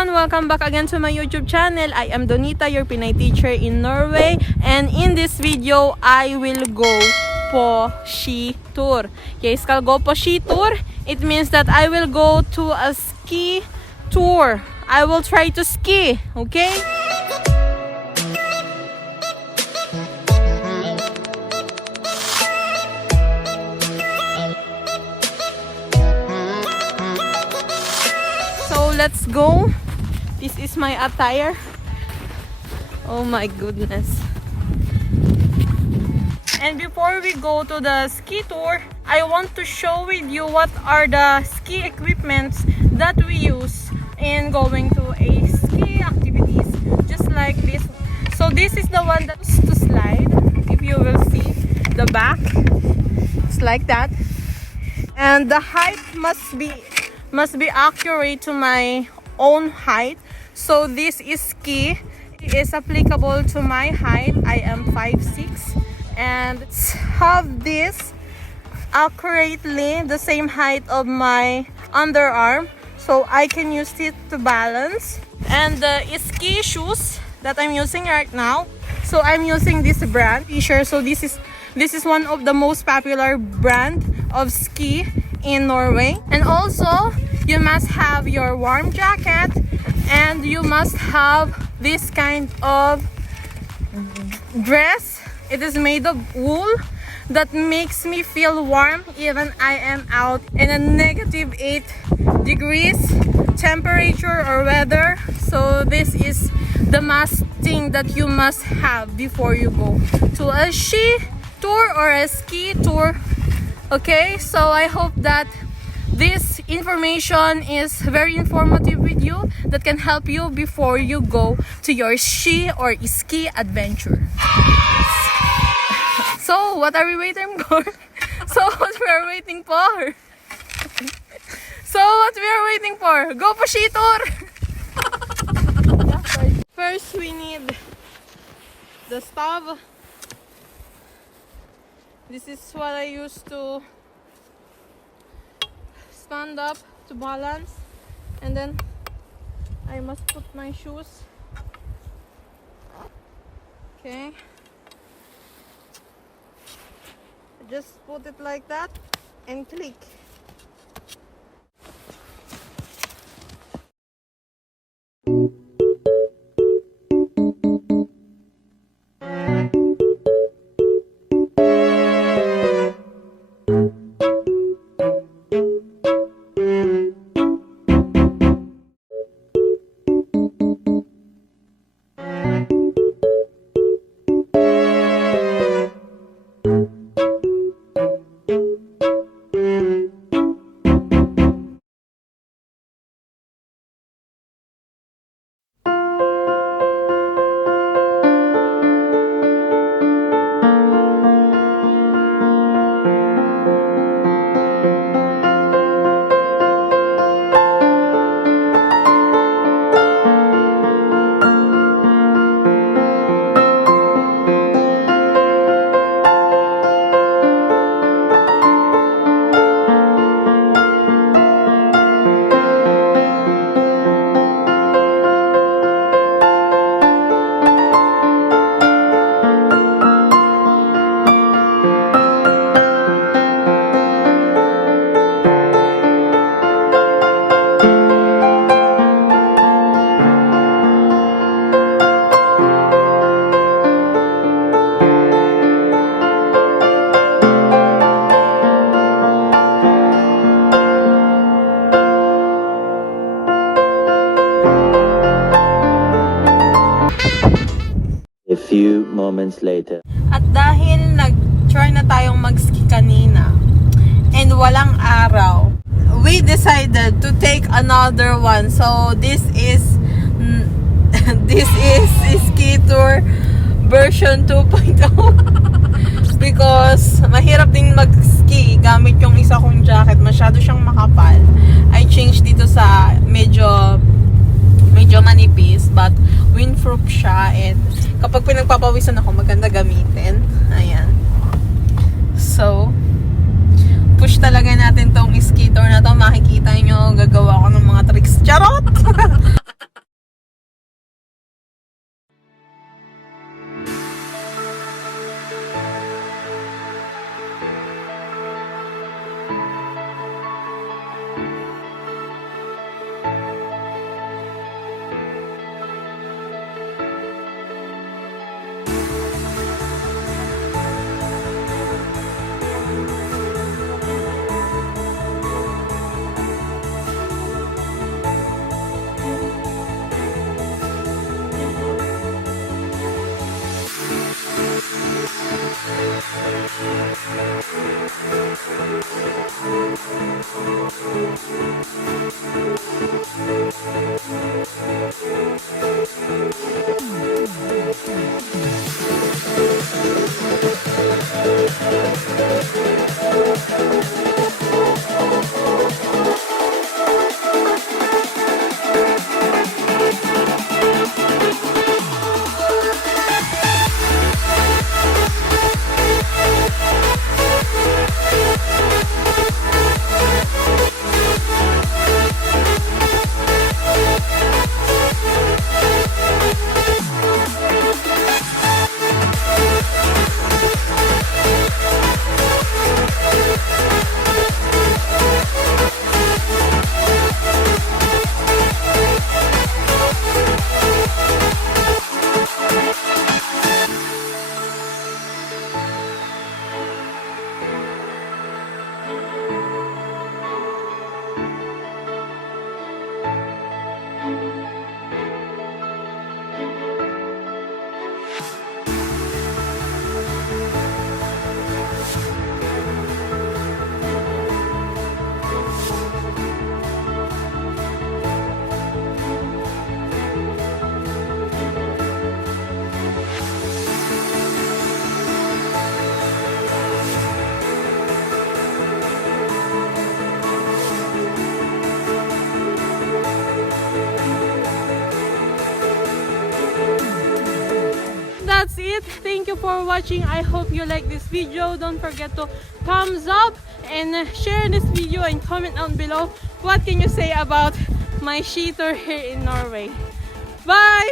everyone! Welcome back again to my YouTube channel. I am Donita, your Pinay teacher in Norway. And in this video, I will go po ski tour. Yes, I'll go po ski tour. It means that I will go to a ski tour. I will try to ski, okay? So let's go. This is my attire. Oh my goodness. And before we go to the ski tour, I want to show with you what are the ski equipments that we use in going to a ski activities, just like this. So this is the one that's to slide. If you will see the back, it's like that. And the height must be accurate to my own height. So this is ski. It is applicable to my height. I am 5'6", and have this accurately the same height of my underarm, so I can use it to balance. And the ski shoes that I'm using right now, so I'm using this brand Fisher. So this is one of the most popular brand of ski in Norway. And also you must have your warm jacket, and you must have this kind of dress. It is made of wool that makes me feel warm even I am out in a -8 degrees temperature or weather. So this is the must thing that you must have before you go to a ski tour or a ski tour. Okay, so I hope that this information is very informative with you, that can help you before you go to your ski or ski adventure. So what are we waiting for? So what we are waiting for? Go for ski tour! First we need the stove. This is what I use to stand up, to balance. And then I must put my shoes. Okay. Just put it like that and click. A few moments later. At dahil nag-try na tayong mag-ski kanina and walang araw, we decided to take another one. So this is ski tour version 2.0 because mahirap din mag-ski gamit yung isa kong jacket. Masyado siyang makapal. I changed dito sa medyo manipis, but windproof siya, and kapag pinagpapawisan ako, maganda gamitin. Ayan. So push talaga natin tong ski tour na to. Makikita nyo, gagawa ko ng mga tricks. Charot! that's it. Thank you for watching. I hope you like this video. Don't forget to thumbs up and share this video and comment down below what can you say about my ski tour here in Norway. Bye!